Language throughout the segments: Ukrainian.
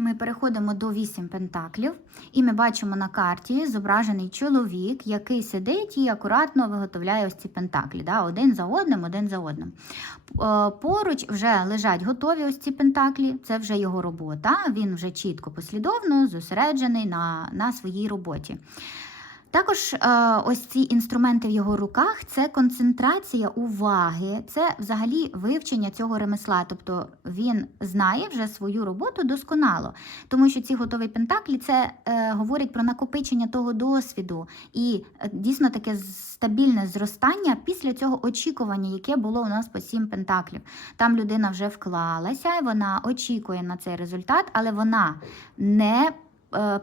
Ми переходимо до 8 пентаклів, і ми бачимо на карті зображений чоловік, який сидить і акуратно виготовляє ось ці пентаклі, да, один за одним, один за одним. Е, Поруч вже лежать готові ось ці пентаклі, це вже його робота. Він вже чітко послідовно зосереджений на, на своїй роботі. Також е, ось ці інструменти в його руках це концентрація уваги, це взагалі вивчення цього ремесла. Тобто він знає вже свою роботу досконало, тому що ці готові пентаклі це е, говорить про накопичення того досвіду і е, дійсно таке стабільне зростання після цього очікування, яке було у нас по сім пентаклів. Там людина вже вклалася, вона очікує на цей результат, але вона не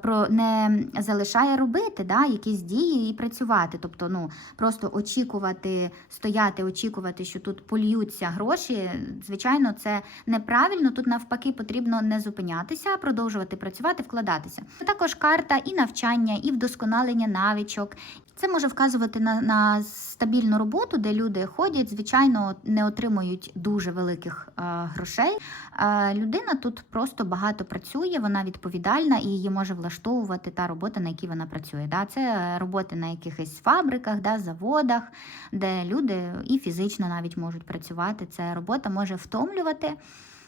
про не залишає робити да, якісь дії і працювати. Тобто, ну просто очікувати, стояти, очікувати, що тут польються гроші. Звичайно, це неправильно. Тут навпаки потрібно не зупинятися, продовжувати працювати, вкладатися. Також карта і навчання, і вдосконалення навичок. Це може вказувати на, на стабільну роботу, де люди ходять, звичайно, не отримують дуже великих е, грошей. Е, людина тут просто багато працює, вона відповідальна і її може влаштовувати та робота, на якій вона працює. Да? Це роботи на якихось фабриках, да, заводах, де люди і фізично навіть можуть працювати. Це робота може втомлювати.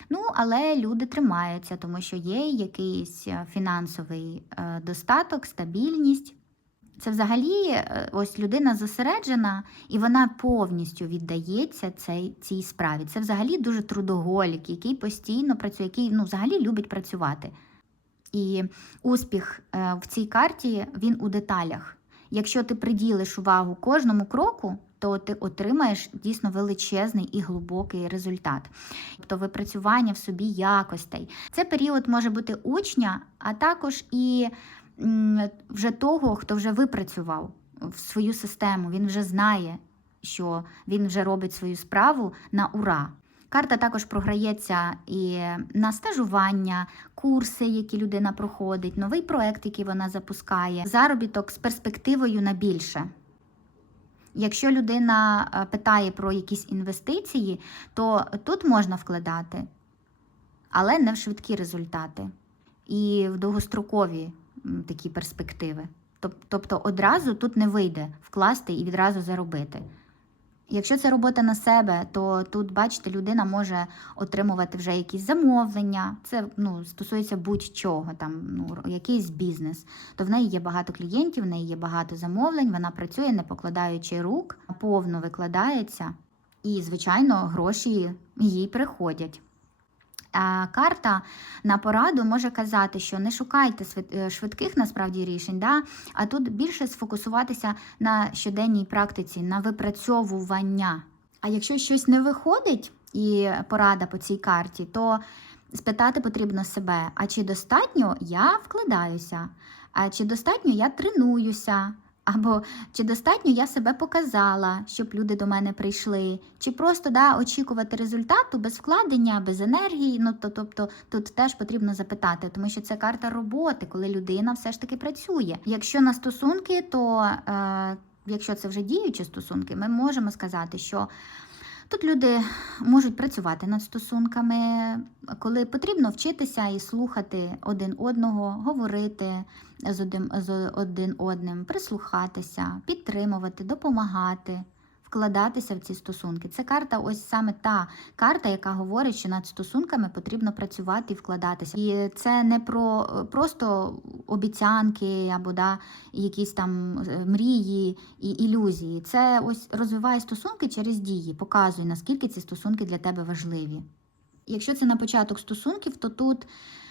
Ну, але люди тримаються, тому що є якийсь е, фінансовий е, достаток, стабільність. Це взагалі е, ось людина зосереджена і вона повністю віддається цій, цій справі. Це взагалі дуже трудоголік, який постійно працює, який ну, взагалі любить працювати. І успіх е, в цій карті він у деталях. Якщо ти приділиш увагу кожному кроку, то ти отримаєш дійсно величезний і глибокий результат. Тобто випрацювання в собі якостей. Це період може бути учня, а також і вже того, хто вже випрацював в свою систему. Він вже знає, що він вже робить свою справу на ура. Карта також програється і на стажування, курси, які людина проходить, новий проект, який вона запускає, заробіток з перспективою на більше. Якщо людина е, питає про якісь інвестиції, то тут можна вкладати, але не в швидкі результати і в довгострокові такі перспективи. Тобто одразу тут не вийде вкласти і відразу заробити. Якщо це робота на себе, то тут, бачите, людина може отримувати вже якісь замовлення. Це ну, стосується будь-чого, там ну, якийсь бізнес. То в неї є багато клієнтів, в неї є багато замовлень, вона працює, не покладаючи рук, повно викладається, і, звичайно, гроші їй приходять. Карта на пораду може казати, що не шукайте е, швидких насправді рішень, да? а тут більше сфокусуватися на щоденній практиці, на випрацьовування. А якщо щось не виходить, і порада по цій карті, то спитати потрібно себе: а чи достатньо я вкладаюся, а чи достатньо я тренуюся? Або чи достатньо я себе показала, щоб люди до мене прийшли, чи просто да, очікувати результату без вкладення, без енергії. Ну то, тобто тут теж потрібно запитати, тому що це карта роботи, коли людина все ж таки працює. Якщо на стосунки, то е, якщо це вже діючі стосунки, ми можемо сказати, що Тут люди можуть працювати над стосунками, коли потрібно вчитися і слухати один одного, говорити з один, з один одним, прислухатися, підтримувати, допомагати, вкладатися в ці стосунки. Це карта, ось саме та карта, яка говорить, що над стосунками потрібно працювати і вкладатися. І це не про е, просто обіцянки або да, якісь там е, мрії і ілюзії. Це ось розвиває стосунки через дії, показує, наскільки ці стосунки для тебе важливі. Якщо це на початок стосунків, то тут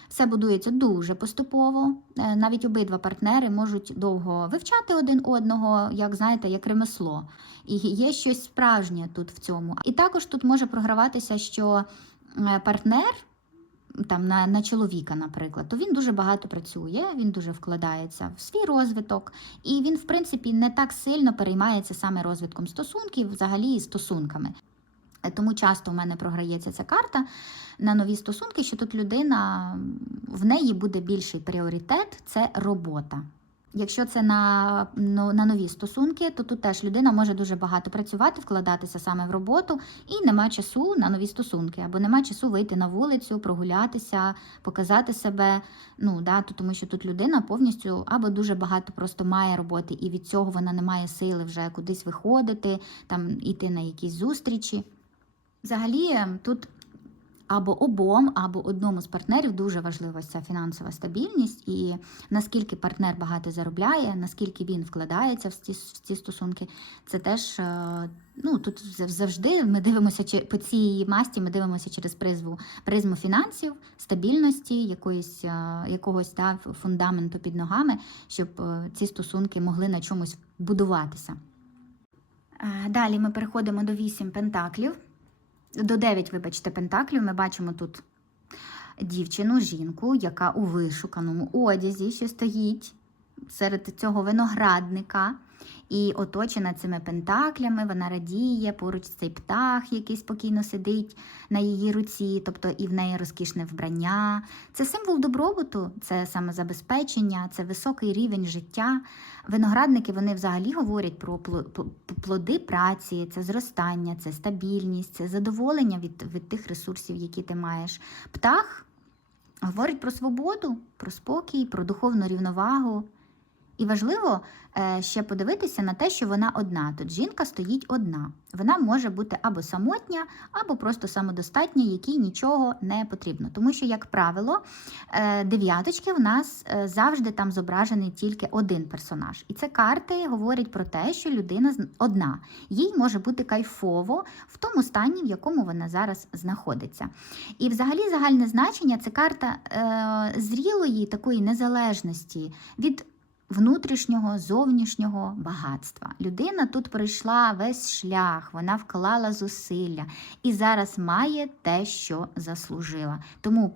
все будується дуже поступово. Е, Навіть обидва партнери можуть довго вивчати один одного, як знаєте, як ремесло. І є щось справжнє тут в цьому. І також тут може програватися, що е, партнер. Там на, на чоловіка, наприклад, то він дуже багато працює, він дуже вкладається в свій розвиток, і він, в принципі, не так сильно переймається саме розвитком стосунків, взагалі і стосунками. Тому часто в мене програється ця карта на нові стосунки, що тут людина в неї буде більший пріоритет це робота. Якщо це на, ну, на нові стосунки, то тут теж людина може дуже багато працювати, вкладатися саме в роботу, і нема часу на нові стосунки, або нема часу вийти на вулицю, прогулятися, показати себе. Ну да, то тому що тут людина повністю або дуже багато просто має роботи, і від цього вона не має сили вже кудись виходити, там іти на якісь зустрічі. Взагалі, тут або обом, або одному з партнерів дуже важлива ця фінансова стабільність, і наскільки партнер багато заробляє, наскільки він вкладається в ці, в ці стосунки, це теж е, ну тут завжди ми дивимося по цій масті, ми дивимося через призву призму фінансів, стабільності, якоїсь е, якогось та, фундаменту під ногами, щоб е, ці стосунки могли на чомусь будуватися. Далі ми переходимо до 8 пентаклів. До 9, вибачте, пентаклів. Ми бачимо тут дівчину, жінку, яка у вишуканому одязі, що стоїть серед цього виноградника. І оточена цими пентаклями, вона радіє, поруч цей птах, який спокійно сидить на її руці, тобто і в неї розкішне вбрання. Це символ добробуту, це самозабезпечення, це високий рівень життя. Виноградники вони взагалі говорять про пло- плоди праці, це зростання, це стабільність, це задоволення від, від тих ресурсів, які ти маєш. Птах говорить про свободу, про спокій, про духовну рівновагу. І важливо е, ще подивитися на те, що вона одна. Тут жінка стоїть одна. Вона може бути або самотня, або просто самодостатня, якій нічого не потрібно. Тому що, як правило, е, дев'яточки в нас е, завжди там зображений тільки один персонаж. І це карти говорять про те, що людина одна. Їй може бути кайфово в тому стані, в якому вона зараз знаходиться. І взагалі загальне значення це карта зрілої такої незалежності від внутрішнього, зовнішнього багатства. Людина тут пройшла весь шлях, вона вклала зусилля і зараз має те, що заслужила. Тому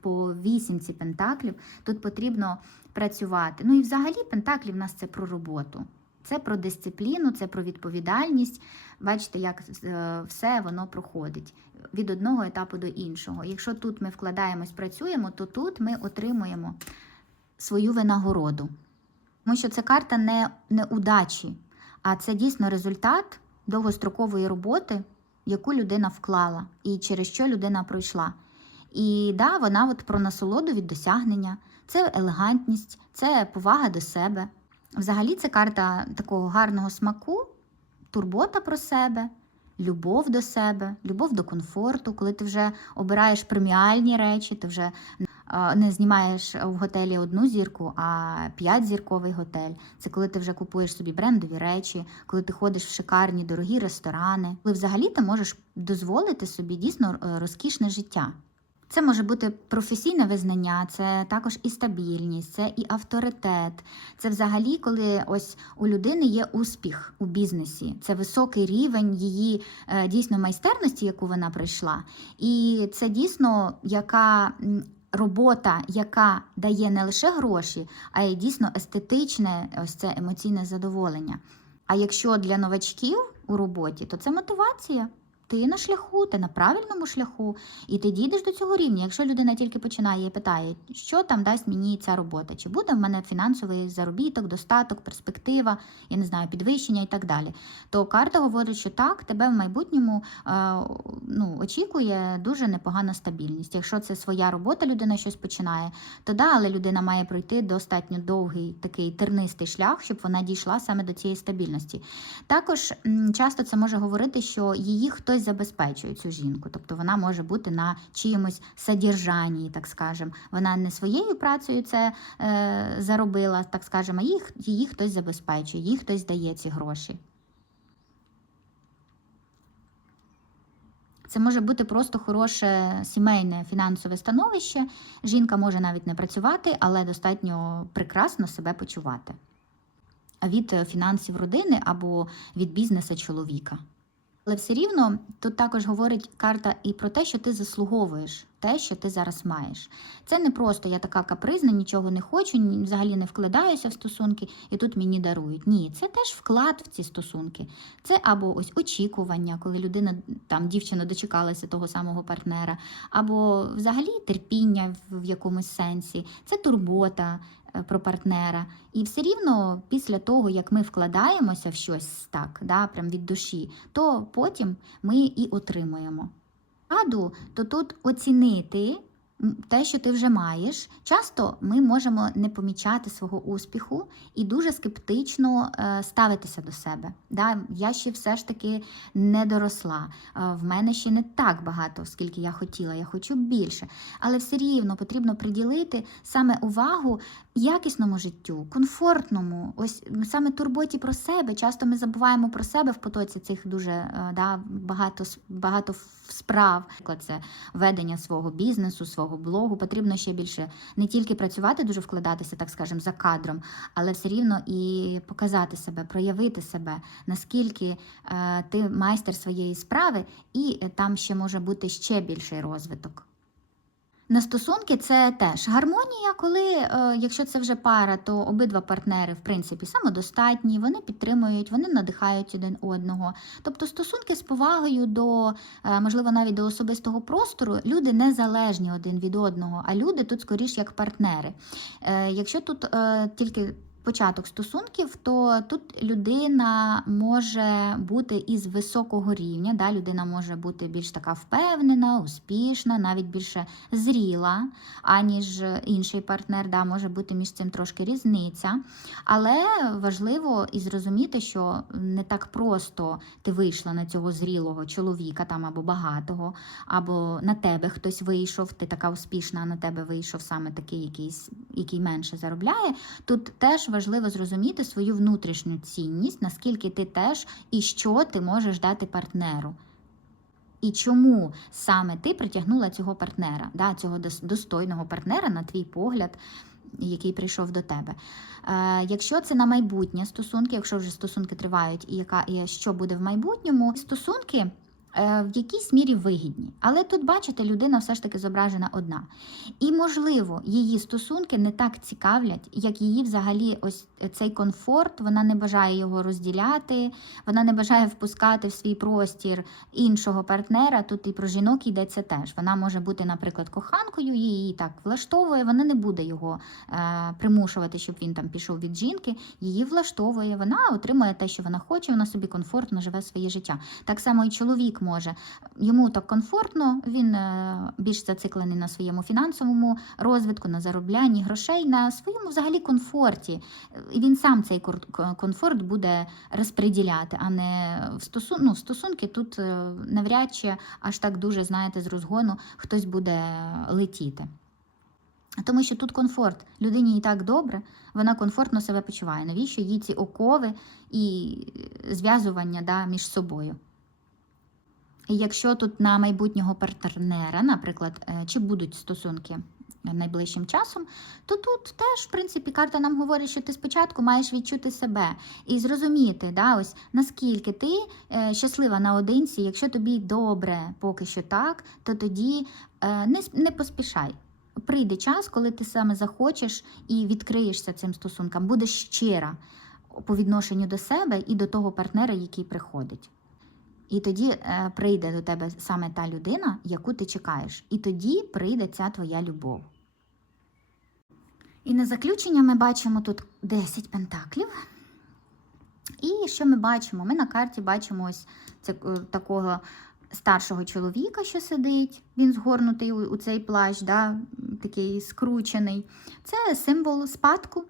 по, вісімці пентаклів тут потрібно працювати. Ну і взагалі пентаклі в нас це про роботу. Це про дисципліну, це про відповідальність. Бачите, як е, все воно проходить від одного етапу до іншого. Якщо тут ми вкладаємось, працюємо, то тут ми отримуємо свою винагороду. Тому що це карта не, не удачі, а це дійсно результат довгострокової роботи, яку людина вклала і через що людина пройшла. І да, вона от про насолоду від досягнення, це елегантність, це повага до себе. Взагалі, це карта такого гарного смаку, турбота про себе, любов до себе, любов до комфорту, коли ти вже обираєш преміальні речі, ти вже не знімаєш в готелі одну зірку, а п'ятзірковий готель. Це коли ти вже купуєш собі брендові речі, коли ти ходиш в шикарні дорогі ресторани, коли взагалі ти можеш дозволити собі дійсно е, розкішне життя. Це може бути професійне визнання, це також і стабільність, це і авторитет. Це взагалі, коли ось у людини є успіх у бізнесі, це високий рівень її е, дійсно майстерності, яку вона пройшла. І це дійсно яка робота, яка дає не лише гроші, а й дійсно естетичне, ось це емоційне задоволення. А якщо для новачків у роботі, то це мотивація. Ти на шляху, ти на правильному шляху, і ти дійдеш до цього рівня. Якщо людина тільки починає і питає, що там дасть мені ця робота, чи буде в мене фінансовий заробіток, достаток, перспектива, я не знаю, підвищення і так далі, то карта говорить, що так, тебе в майбутньому е, ну, очікує дуже непогана стабільність. Якщо це своя робота, людина щось починає, то да, але людина має пройти достатньо довгий такий тернистий шлях, щоб вона дійшла саме до цієї стабільності. Також часто це може говорити, що її хтось забезпечує цю жінку, тобто вона може бути на чиємусь содержанні, так скажемо. Вона не своєю працею це е, заробила, так скажемо, а її, її хтось забезпечує, їй хтось дає ці гроші. Це може бути просто хороше сімейне фінансове становище. Жінка може навіть не працювати, але достатньо прекрасно себе почувати від е, фінансів родини або від бізнесу чоловіка. Але все рівно тут також говорить карта і про те, що ти заслуговуєш те, що ти зараз маєш. Це не просто я така капризна, нічого не хочу, взагалі не вкладаюся в стосунки, і тут мені дарують. Ні, це теж вклад в ці стосунки. Це або ось очікування, коли людина там дівчина дочекалася того самого партнера, або взагалі терпіння в, якомусь сенсі, це турбота, про партнера. І все рівно після того, як ми вкладаємося в щось так, да, прям від душі, то потім ми і отримуємо. Раду, то тут оцінити те, що ти вже маєш. Часто ми можемо не помічати свого успіху і дуже скептично е, ставитися до себе. Да? Я ще все ж таки не доросла. Е, в мене ще не так багато, скільки я хотіла. Я хочу більше. Але все рівно потрібно приділити саме увагу якісному життю, комфортному, ось саме турботі про себе. Часто ми забуваємо про себе в потоці цих дуже е, да, багато, багато справ. Це ведення свого бізнесу, свого блогу. Потрібно ще більше не тільки працювати, дуже вкладатися, так скажемо, за кадром, але все рівно і показати себе, проявити себе, наскільки е, ти майстер своєї справи, і е, там ще може бути ще більший розвиток. На стосунки це теж гармонія, коли, е, якщо це вже пара, то обидва партнери, в принципі, самодостатні, вони підтримують, вони надихають один одного. Тобто стосунки з повагою до, е, можливо, навіть до особистого простору, люди не залежні один від одного, а люди тут скоріш як партнери. Е, Якщо тут тільки початок стосунків, то тут людина може бути із високого рівня, да? людина може бути більш така впевнена, успішна, навіть більше зріла, аніж інший партнер. Да? Може бути між цим трошки різниця. Але важливо і зрозуміти, що не так просто ти вийшла на цього зрілого чоловіка там або багатого, або на тебе хтось вийшов, ти така успішна, а на тебе вийшов саме такий, якийсь, який менше заробляє. Тут теж важливо зрозуміти свою внутрішню цінність, наскільки ти теж і що ти можеш дати партнеру. І чому саме ти притягнула цього партнера, да, цього достойного партнера, на твій погляд, який прийшов до тебе. Е, якщо це на майбутнє стосунки, якщо вже стосунки тривають, і яка і що буде в майбутньому, стосунки. Е, В якійсь мірі вигідні, але тут, бачите, людина все ж таки зображена одна. І, можливо, її стосунки не так цікавлять, як її взагалі ось цей комфорт. Вона не бажає його розділяти, вона не бажає впускати в свій простір іншого партнера. Тут і про жінок йдеться теж. Вона може бути, наприклад, коханкою, її так влаштовує. Вона не буде його е, примушувати, щоб він там пішов від жінки. Її влаштовує. Вона отримує те, що вона хоче. Вона собі комфортно живе своє життя. Так само і чоловік може. Йому так комфортно, він е, більш зациклений на своєму фінансовому розвитку, на зароблянні грошей, на своєму взагалі комфорті. І він сам цей комфорт буде розподіляти, а не в стосун... ну, стосунки тут е, навряд чи аж так дуже, знаєте, з розгону хтось буде летіти. Тому що тут комфорт. Людині і так добре, вона комфортно себе почуває. Навіщо їй ці окови і зв'язування да, між собою? Якщо тут на майбутнього партнера, наприклад, е, чи будуть стосунки найближчим часом, то тут теж, в принципі, карта нам говорить, що ти спочатку маєш відчути себе і зрозуміти, да, ось наскільки ти е, щаслива наодинці, якщо тобі добре поки що так, то тоді е, не, не поспішай. Прийде час, коли ти саме захочеш і відкриєшся цим стосункам, будеш щира по відношенню до себе і до того партнера, який приходить. І тоді е, прийде до тебе саме та людина, яку ти чекаєш. І тоді прийде ця твоя любов. І на заключення ми бачимо тут 10 пентаклів. І що ми бачимо? Ми на карті бачимо ось е, такого старшого чоловіка, що сидить. Він згорнутий у цей плащ, да, такий скручений. Це символ спадку,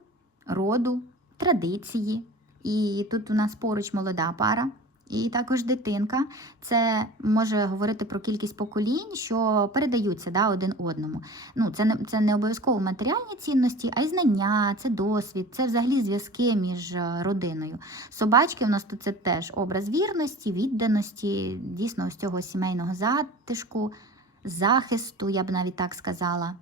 роду, традиції. І тут у нас поруч молода пара. І також дитинка. Це може говорити про кількість поколінь, що передаються да, один одному. Ну, це не це не обов'язково матеріальні цінності, а й знання, це досвід, це взагалі зв'язки між е, родиною. Собачки у нас тут це теж образ вірності, відданості, дійсно ось цього сімейного затишку, захисту, я б навіть так сказала.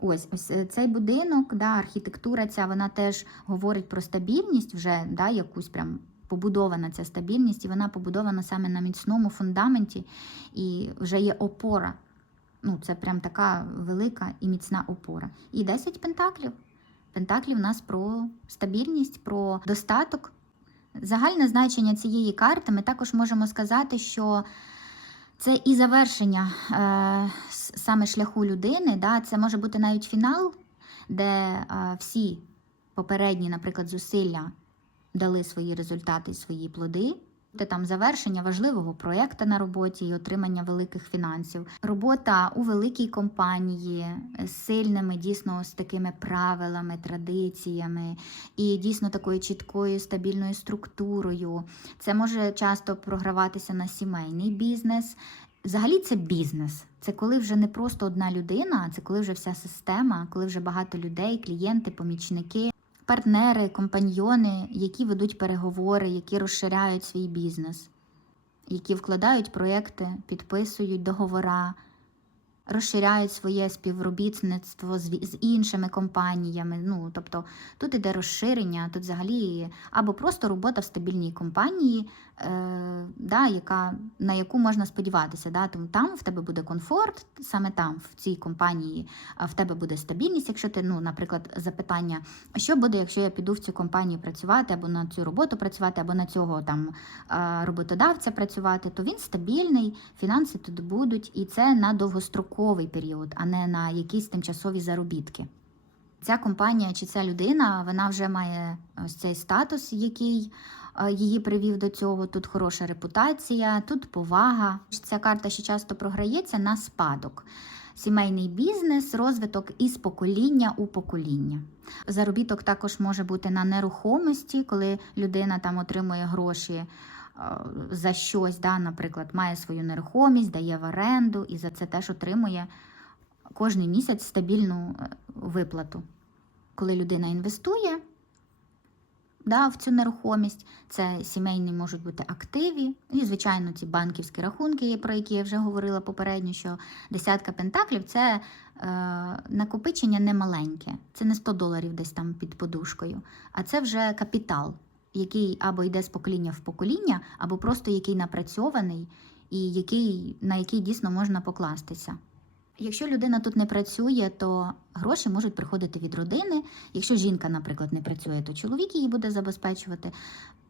Ось ось е, цей будинок, да, архітектура ця вона теж говорить про стабільність, вже да, якусь прям побудована ця стабільність, і вона побудована саме на міцному фундаменті, і вже є опора. Ну, це прям така велика і міцна опора. І 10 пентаклів. Пентаклі в нас про стабільність, про достаток. Загальне значення цієї карти ми також можемо сказати, що це і завершення е, саме шляху людини, да, це може бути навіть фінал де е, всі попередні, наприклад, зусилля дали свої результати, свої плоди. Це там завершення важливого проєкту на роботі і отримання великих фінансів. Робота у великій компанії з сильними, дійсно з такими правилами, традиціями і дійсно такою чіткою стабільною структурою. Це може часто програватися на сімейний бізнес. Взагалі це бізнес. Це коли вже не просто одна людина, це коли вже вся система, коли вже багато людей, клієнти, помічники, партнери, компаньйони, які ведуть переговори, які розширяють свій бізнес, які вкладають проєкти, підписують договора, розширяють своє співробітництво з, іншими компаніями. Ну, тобто тут іде розширення, тут взагалі або просто робота в стабільній компанії, да, яка, на яку можна сподіватися. Да? Тому там в тебе буде комфорт, саме там, в цій компанії, в тебе буде стабільність. Якщо ти, ну, наприклад, запитання, що буде, якщо я піду в цю компанію працювати, або на цю роботу працювати, або на цього там е, роботодавця працювати, то він стабільний, фінанси тут будуть, і це на довгостроковий період, а не на якісь тимчасові заробітки. Ця компанія чи ця людина вона вже має ось цей статус, який е, її привів до цього. Тут хороша репутація, тут повага. Ця карта ще часто програється на спадок. Сімейний бізнес, розвиток із покоління у покоління. Заробіток також може бути на нерухомості, коли людина там отримує гроші е, за щось, да, наприклад, має свою нерухомість, дає в оренду і за це теж отримує кожний місяць стабільну е, виплату. Коли людина інвестує да, в цю нерухомість, це сімейні можуть бути активі, і, звичайно, ці банківські рахунки, про які я вже говорила попередньо, що десятка пентаклів це е, накопичення немаленьке. Це не 100 доларів десь там під подушкою, а це вже капітал, який або йде з покоління в покоління, або просто який напрацьований і який, на який дійсно можна покластися. Якщо людина тут не працює, то гроші можуть приходити від родини. Якщо жінка, наприклад, не працює, то чоловік її буде забезпечувати.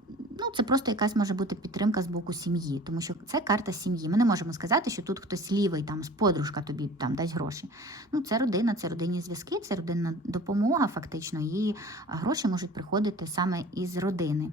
Ну, це просто якась може бути підтримка з боку сім'ї, тому що це карта сім'ї. Ми не можемо сказати, що тут хтось лівий, там подружка тобі там дасть гроші. Ну, це родина, це родинні зв'язки, це родинна допомога, фактично, і гроші можуть приходити саме із родини.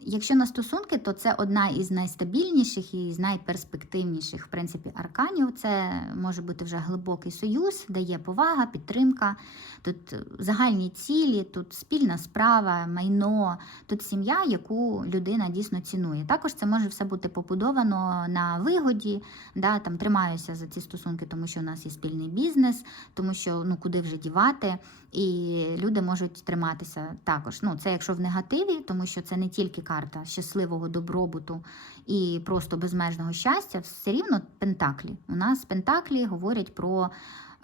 Якщо на стосунки, то це одна із найстабільніших і з найперспективніших в принципі арканів. Це може бути вже глибокий союз, де є повага, підтримка. Тут загальні цілі, тут спільна справа, майно, тут сім'я, яку людина дійсно цінує. Також це може все бути побудовано на вигоді. Да, там тримаюся за ці стосунки, тому що у нас є спільний бізнес, тому що ну куди вже дівати, і люди можуть триматися також. Ну це якщо в негативі, тому що це не тільки карта щасливого добробуту і просто безмежного щастя, все рівно пентаклі. У нас пентаклі говорять про,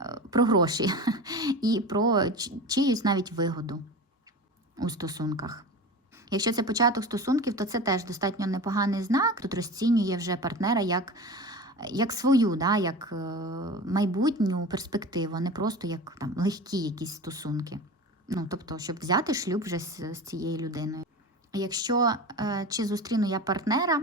е, про гроші і про чиюсь навіть вигоду у стосунках. Якщо це початок стосунків, то це теж достатньо непоганий знак. Тут розцінює вже партнера як, як свою, да, як е, майбутню перспективу, а не просто як там легкі якісь стосунки. Ну, тобто, щоб взяти шлюб вже з, з цією людиною. Якщо е, чи зустріну я партнера,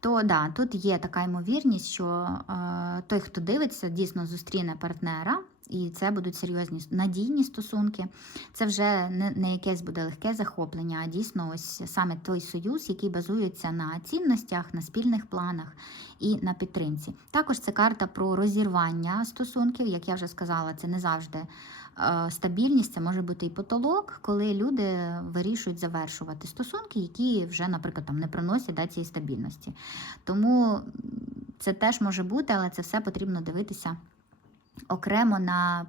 то да, тут є така ймовірність, що е, той, хто дивиться, дійсно зустріне партнера, і це будуть серйозні надійні стосунки. Це вже не, якесь буде легке захоплення, а дійсно ось саме той союз, який базується на цінностях, на спільних планах і на підтримці. Також це карта про розірвання стосунків. Як я вже сказала, це не завжди стабільність, це може бути і потолок, коли люди вирішують завершувати стосунки, які вже, наприклад, там не приносять да, цієї стабільності. Тому це теж може бути, але це все потрібно дивитися окремо на,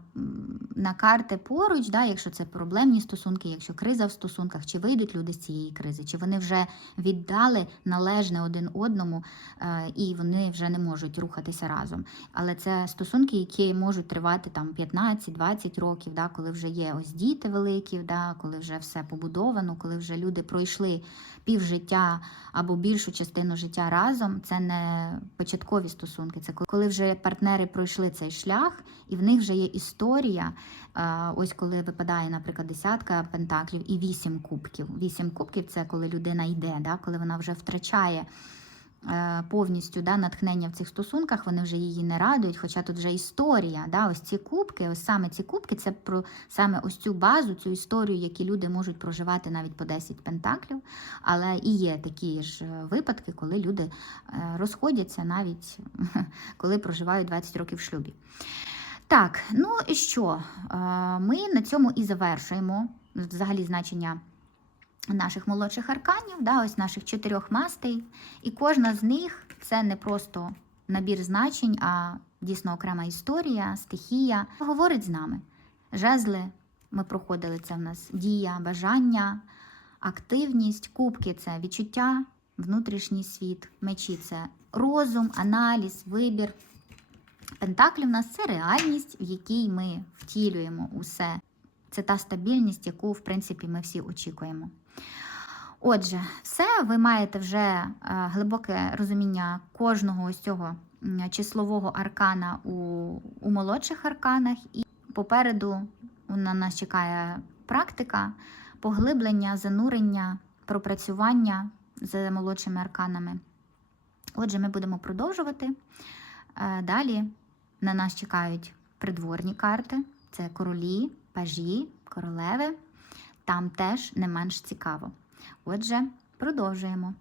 на карти поруч, да, якщо це проблемні стосунки, якщо криза в стосунках, чи вийдуть люди з цієї кризи, чи вони вже віддали належне один одному е, і вони вже не можуть рухатися разом. Але це стосунки, які можуть тривати там 15-20 років, да, коли вже є ось діти великі, да, коли вже все побудовано, коли вже люди пройшли півжиття або більшу частину життя разом. Це не початкові стосунки, це коли вже партнери пройшли цей шлях, і в них вже є історія. Е, Ось коли випадає, наприклад, десятка пентаклів і вісім кубків. Вісім кубків це коли людина йде, да, коли вона вже втрачає е, повністю да, натхнення в цих стосунках, вони вже її не радують, хоча тут вже історія. Да, ось ці кубки, ось саме ці кубки, це про саме ось цю базу, цю історію, які люди можуть проживати навіть по 10 пентаклів. Але і є такі ж е, випадки, коли люди розходяться навіть коли проживають 20 років в шлюбі. Так, ну і що? Е, Ми на цьому і завершуємо взагалі значення наших молодших арканів, да, ось наших чотирьох мастей. І кожна з них це не просто набір значень, а дійсно окрема історія, стихія. Говорить з нами. Жезли ми проходили це в нас дія, бажання, активність, кубки це відчуття, внутрішній світ, мечі це розум, аналіз, вибір. Пентаклі в нас це реальність, в якій ми втілюємо усе. Це та стабільність, яку, в принципі, ми всі очікуємо. Отже, все, ви маєте вже е, глибоке розуміння кожного ось цього числового аркана у, у молодших арканах, і попереду на нас чекає практика, поглиблення, занурення, пропрацювання з молодшими арканами. Отже, ми будемо продовжувати. Е, Далі на нас чекають придворні карти: це королі, пажі, королеви. Там теж не менш цікаво. Отже, продовжуємо.